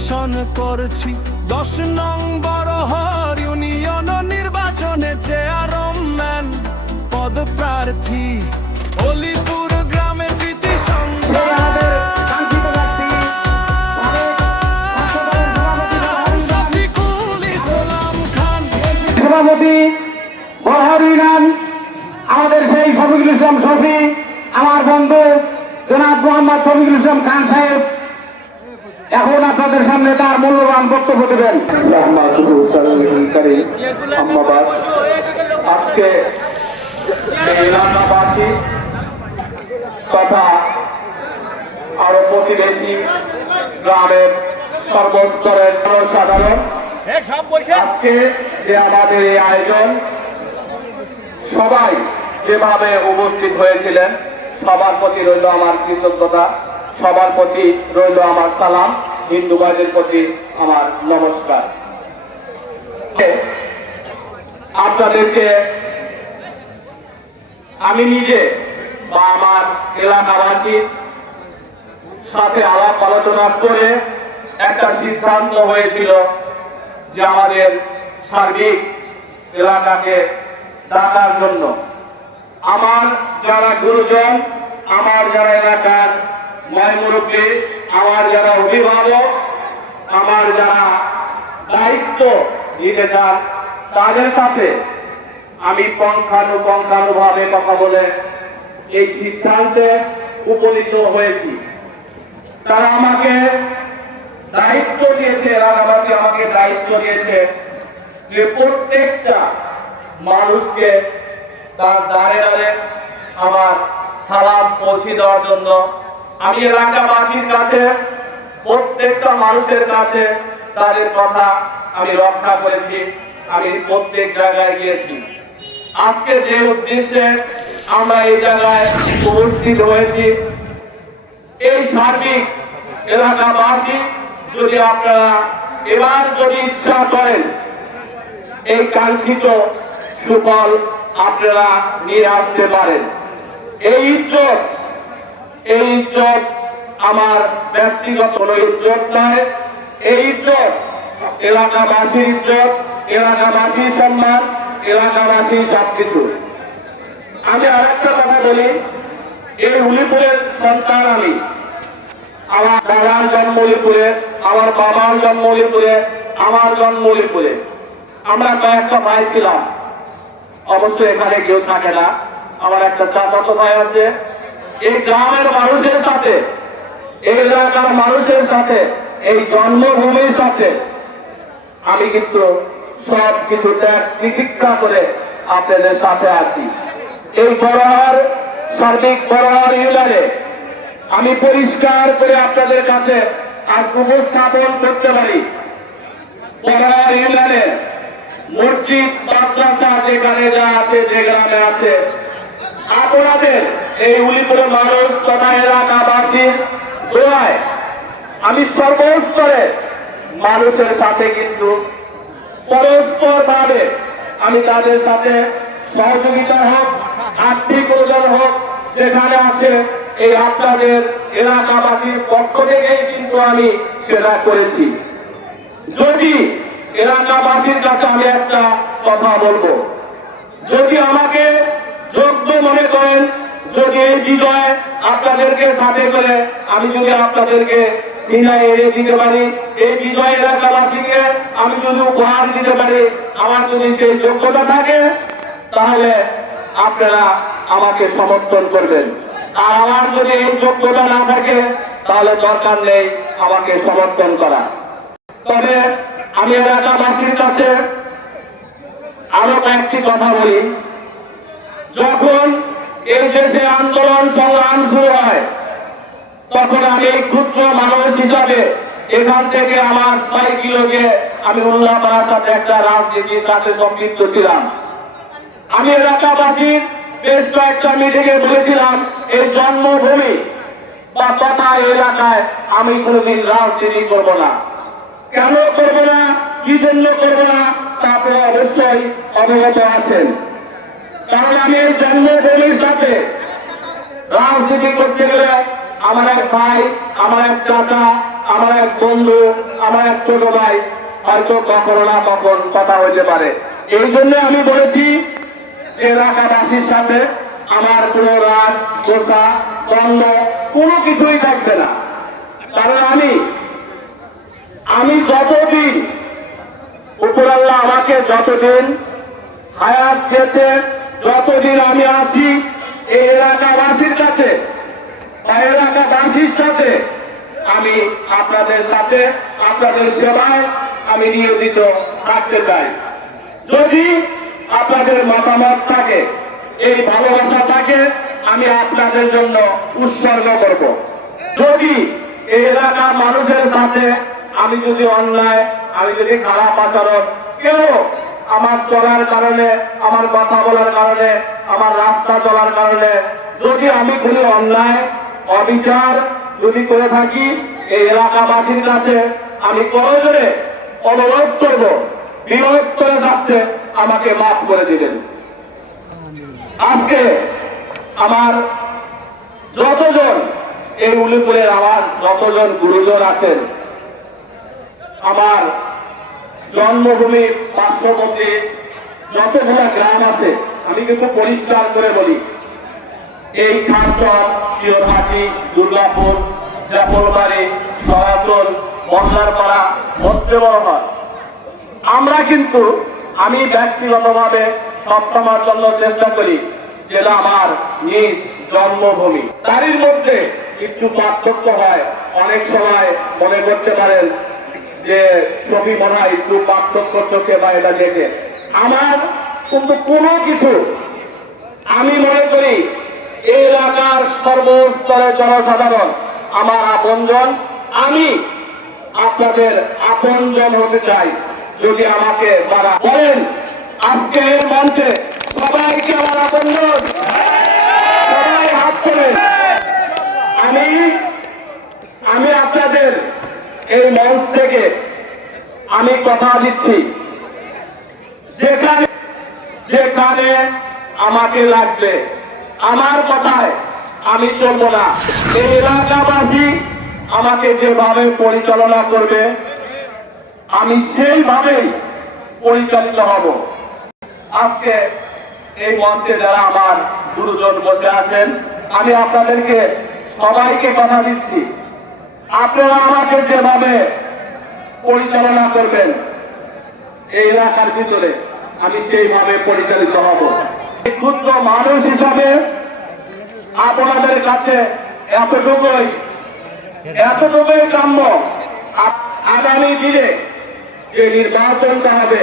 Competition করছি 10 নং Barahar union নির্বাচনে চেয়ারম্যান পদপ্রার্থী অলিপুর গ্রামের কৃতি শফিকুল ইসলাম খান সভাপতি বড়হর ইউনিয়ন আমাদের সেই শফিকুল ইসলাম শফি আমার বন্ধু জনাব মোহাম্মদ শফিকুল ইসলাম খান সাহেব এখন আপনাদের সামনে তার মূল্যবান বক্তব্য দেবেন। আজকে এলাকাবাসী তথা আরো প্রতিবেশী গ্রামের সর্বস্তরের জনসাধারণ আজকে যে আমাদের এই আয়োজন সবাই যেভাবে উপস্থিত হয়েছিলেন সবার প্রতি রইল আমার কৃতজ্ঞতা, সবার প্রতি রইল আমার সালাম, হিন্দু ভাইদের প্রতি আমার নমস্কার। আপনাদেরকে আমি নিজে বা আমার এলাকাবাসীর সাথে আলাপ আলোচনা করে একটা সিদ্ধান্ত হয়েছিল যে আমাদের সার্বিক এলাকাকে ডাকার জন্য আমার যারা গুরুজন, আমার যারা এলাকার মাইমুরব্বী, আমার যারা অভিভাবক, আমার যারা দায়িত্ব নিতে চান তাদের সাথে আমি পঙ্খানুভাবে কথা বলে এই সিদ্ধান্তে উপনীত হয়েছি। তারা আমাকে দায়িত্ব দিয়েছে, এলাকাবাসী আমাকে দায়িত্ব দিয়েছে যে প্রত্যেকটা মানুষকে তার দ্বারে দ্বারে আমার সালাম পৌঁছে দেওয়ার জন্য আমি এলাকাবাসীর কাছে প্রত্যেকটা মানুষের কাছে তাদের কথা আমি রক্ষা করেছি। আমি প্রত্যেক জায়গায় গিয়েছি। আজকে যে উদ্দেশ্যে আমরা এই জায়গায় উপস্থিত হয়েছি, এই সার্বিক এলাকাবাসী যদি আপনারা এবার যদি ইচ্ছা করেন এই কাঙ্ক্ষিত সুফল আপনারা নিয়ে আসতে পারেন। এই ইজ্জত আমার ব্যক্তিগত কোনো ইজ্জত নয়, এই ইজ্জত এলাকাবাসীর ইজ্জত, এলাকাবাসীর সম্মান, এলাকাবাসীর সবকিছু। আমি আরেকটা কথা বলি, এই উলিপুরের সন্তান আমি। আমার দাদার জন্ম উলিপুরে, আমার বাবার জন্ম উলিপুরে, আমার জন্ম উলিপুরে। আমরা কয়েকটা ভাই ছিলাম, অবশ্যই এখানে কেউ থাকে না। আমার একটা চাচাতো ভাই আছে। এই গ্রামের মানুষের সাথে, এই এলাকার মানুষের সাথে, এই জন্মভূমির সাথে আমি কিন্তু সব কিছু ত্যাগ তিতিক্ষা করে আপনাদের সাথে আছি। এই বড়হর সার্বিক বড়হর ইউনিয়নে আমি পরিষ্কার করে আপনাদের কাছে আজ উপস্থাপন করতে পারি, বড়হর ইউনিয়নে মসজিদ মাদ্রাসা যেখানে যা আছে, যে গ্রামে আছে, আপনাদের এই উলিপুরের মানুষ তথা এলাকাবাসীর দোয়ায় আমি সর্বস্তরে মানুষের সাথে কিন্তু পরস্পর ভাবে আমি তাদের সাথে সহযোগিতা হোক, আর্থিক প্রয়োজন হোক, যেখানে আছে এই আপনাদের এলাকাবাসীর পক্ষ থেকেই কিন্তু আমি সেটা করেছি। যদি এলাকাবাসীর কাছে আমি একটা কথা বলবো, যদি আমাকে যোগ্য মনে করেন, যদি এই বিজয় আপনাদেরকে সাথে করে আমি যদি আপনাদেরকে সিনায় এনে দিতে পারি, এই বিজয় এলাকাবাসীকে আমি যদি উপহার দিতে পারি, আমার যদি সেই যোগ্যতা থাকে, তাহলে আপনারা আমাকে সমর্থন করবেন। আর আমার যদি এই যোগ্যতা না থাকে, তাহলে দরকার নেই আমাকে সমর্থন করা। তবে আমি এলাকাবাসীর কাছে আরো কয়েকটি কথা বলি। যখন এই দেশে আন্দোলন সংগ্রাম শুরু হয়, তখন আমি ক্ষুদ্র মানুষ হিসাবে এখান থেকে আমার 6 কিলোকে আমি উল্লাপাড়ার সাথে একটা রাজনীতির সাথে সম্পৃক্ত ছিলাম। আমি এলাকাবাসীর বেশ কয়েকটা মিটিংয়ে বলেছিলাম এই জন্মভূমি বা তথা এলাকায় আমি কোনোদিন রাজনীতি করব না। কেন করব না, কি জন্য করব না, তা আপনারা অবশ্যই অবগত আছেন। কারণ আমি এই জন্মভূমির সাথে রাজনীতি করতে গেলে আমার এক ভাই, আমার এক চাচা, আমার এক বন্ধু, আমার এক ছোট ভাই হয়তো কখনো না কখন কথা হইতে পারে। এই জন্য আমি বলেছি এলাকাবাসীর সাথে আমার কোনো রাগ, গোসা, দ্বন্দ্ব কোনো কিছুই থাকবে না। কারণ আমি যতদিন উপরাল্লাহ আমাকে যতদিন হায়াত দিয়েছে, যতদিন আমি আছি এই এলাকাবাসীর কাছে, এলাকাবাসীর সাথে আমি আপনাদের সাথে আপনাদের সেবায় আমি নিয়োজিত থাকতে চাই। যদি আপনাদের মতামত থাকে, এই ভালোবাসা থাকে, আমি আপনাদের জন্য উৎসর্গ করব। যদি এই এলাকার মানুষের সাথে আমি যদি অন্যায়, আমি যদি খারাপ আচরণ, কেউ আমার চলার কারণে, আমার কথা বলার কারণে, আমার রাস্তা চলার কারণে যদি আমি কোনো অন্যায়, অবিচার যদি করে থাকি, এই এলাকাবাসীর কাছে আমি প্রয়োজনে অনুরোধ করব, বিরোধ করে থাকতে আমাকে মাফ করে দিবেন। আজকে আমার যতজন এই উলিপুরের আমার যতজন গুরুজন আছেন, আমার জন্মভূমির পার্শ্ববর্তী যতগুলো গ্রাম আছে, আমি কিন্তু পরিষ্কার করে বলি, এই খানচর, চিরহাটি, দুর্গাপুর, জাফরবাড়ি, সরাতল, বন্দারপাড়া, মধ্যবরহর, আমরা কিন্তু আমি ব্যক্তিগতভাবে সবসময়ের জন্য চেষ্টা করি যেটা আমার নিজ জন্মভূমি। তারই মধ্যে একটু পার্থক্য হয়। অনেক সময় মনে করতে পারেন যে ছবি মনে হয় একটু পার্থক্য চোখে বা এটা দেখে, আমার কিন্তু কোনো কিছু, আমি মনে করি এই এলাকার সর্বস্তরে জনসাধারণ আমার আপনজন, আমি আপনাদের আপনজন হতে চাই। যদি আমাকে তারা বলেন আজকে এর মঞ্চে সবাইকে আমার আপনজন, সবাই হাত করে আমি আপনাদের এই মঞ্চ থেকে আমি কথা দিচ্ছি, যেখানে আমাকে লাগবে, আমার কথায় আমি চলবো না। এই এলাকাবাসী আমাকে যেভাবে পরিচালনা করবে আমি সেইভাবেই পরিচালিত হব। আজকে এই মঞ্চে যারা আমার গুরুজন বসে আছেন, আমি আপনাদেরকে সবাইকে কথা দিচ্ছি, আপনারা আমাকে যেভাবে পরিচালনা করবেন এই এলাকার ভিতরে আমি সেইভাবে পরিচালিত হব। ক্ষুদ্র মানুষ হিসাবে আপনাদের কাছে এতটুকুই কাম্য। আগামী দিনে যে নির্বাচনটা হবে,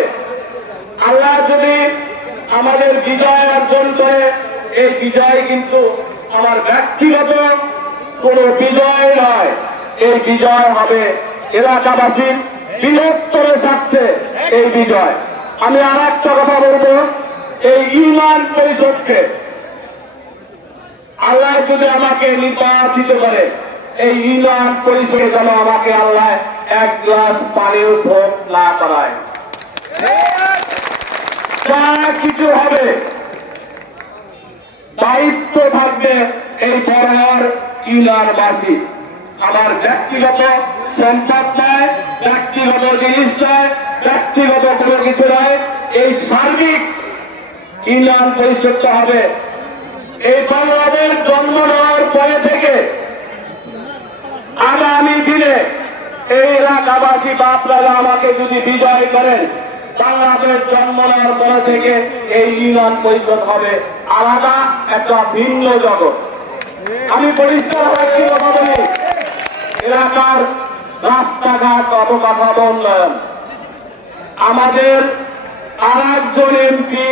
আল্লাহ যদি আমাদের বিজয় অর্জন করে, এই বিজয় কিন্তু আমার ব্যক্তিগত কোনো বিজয় নয়, এই বিজয় হবে এলাকাবাসীর বৃহত্তর স্বার্থে এই বিজয়। আমি আর একটা কথা বলবো, এই ইউনিয়ন পরিষদকে আল্লাহ যদি আমাকে নির্বাচিত করে, এই ইউনিয়ন পরিষদে যেন আমাকে আল্লাহ এক গ্লাস পানিও ভোগ না করায়। যা কিছু হবে দায়িত্ব থাকবে এই বড় ইউনিয়নবাসী। আমার ব্যক্তিগত সম্পদ নয়, ব্যক্তিগত জিনিস নয়, ব্যক্তিগত কোনো কিছু নয়, এই সার্বিক ইউনিয়ন পরিষদটা হবে। এই বাংলাদেশ জন্ম নেওয়ার পরে থেকে আগামী দিনে এই এলাকাবাসী বা আপনারা আমাকে যদি বিজয় করেন, বাংলাদেশ জন্ম নেওয়ার পরে থেকে এই ইউনিয়ন পরিষদ হবে আলাদা একটা ভিন্ন জগৎ। আমি পরিষ্কার হয়েছি কথা বলি, এলাকার রাস্তাঘাট, অবকাঠামো উন্নয়ন, আমাদের আর একজন এমপি,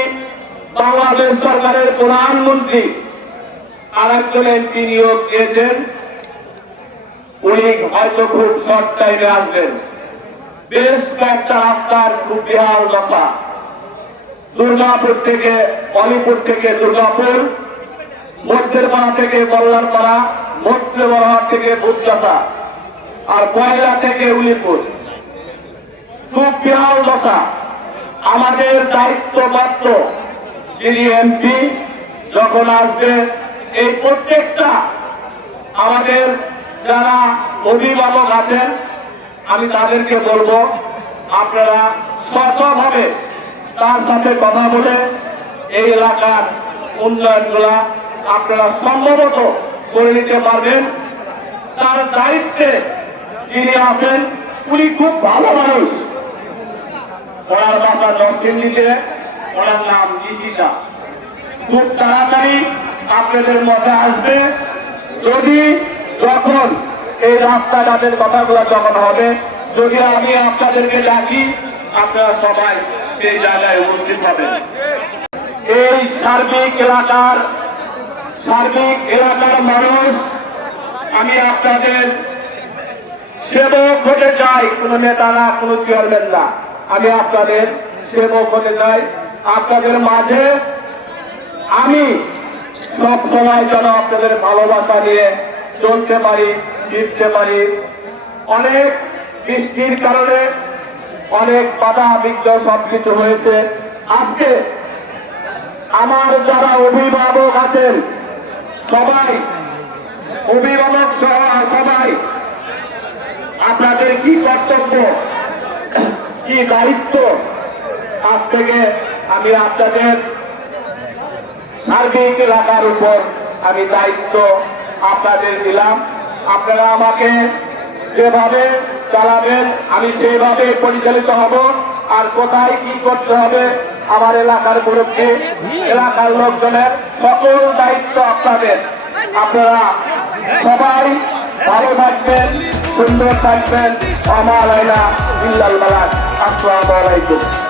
বাংলাদেশ সরকারের প্রধানমন্ত্রী আর একজন এমপি নিয়োগ দিয়েছেন, উনি হয়তো খুব শর্ট টাইমে আসবেন। বেশ কয়েকটা রাস্তার খুব বেহাল দশা, দুর্গাপুর থেকে, অলিপুর থেকে দুর্গাপুর, মধ্যের পাড়া থেকে কল্যাণপাড়া, মধ্যবরহাট থেকে বুধগাছা, আর কয়লা থেকে উলিপুর, খুব বেহাল দশা। আমাদের দায়িত্বপ্রাপ্ত যিনি এমপি যখন আসবে, এই প্রত্যেকটা আমাদের যারা অভিভাবক আছেন আমি তাদেরকে বলবো আপনারা স্বচ্ছভাবে তার সাথে কথা বলে এই এলাকার উন্নয়নগুলা আপনারা সম্ভবত করে নিতে পারবেন। তার দায়িত্বে যিনি আছেন উনি খুব ভালো মানুষ, ওনার বাসা নরসিংদীতে, ওনার নাম নিশিতা। খুব তাড়াতাড়ি আপনাদের মধ্যে আসবে। যদি যখন এই রাস্তাঘাটের কথাগুলো যখন হবে, যদি আমি আপনাদেরকে ডাকি আপনারা সবাই সেই জায়গায় উপস্থিত হবেন। এই সার্বিক এলাকার মানুষ, আমি আপনাদের সেবক হতে চাই, কোনো নেতা না, কোনো চেয়ারম্যান না, আমি আপনাদের সেবক হতে চাই। আপনাদের মাঝে আমি সব সময় যেন আপনাদের ভালোবাসা নিয়ে চলতে পারি, জিততে পারি। অনেক বৃষ্টির কারণে অনেক বাধা বিঘ্ন সবকিছু হয়েছে। আজকে আমার যারা অভিভাবক আছেন সবাই, অভিভাবক সহ সবাই, আপনাদের কি কর্তব্য, কি দায়িত্ব, আজ থেকে আমি আপনাদের সার্বিক এলাকার উপর আমি দায়িত্ব আপনাদের দিলাম। আপনারা আমাকে যেভাবে চালাবেন আমি সেইভাবে পরিচালিত হব। আর কোথায় কি করতে হবে আমার এলাকার বিরুদ্ধে এলাকার লোকজনের সকল দায়িত্ব আপনাদের। আপনারা সবাই ভালো থাকবেন, সুন্দর থাকবেন। আমার ইল্লাল বালাগ। আসসালামু আলাইকুম।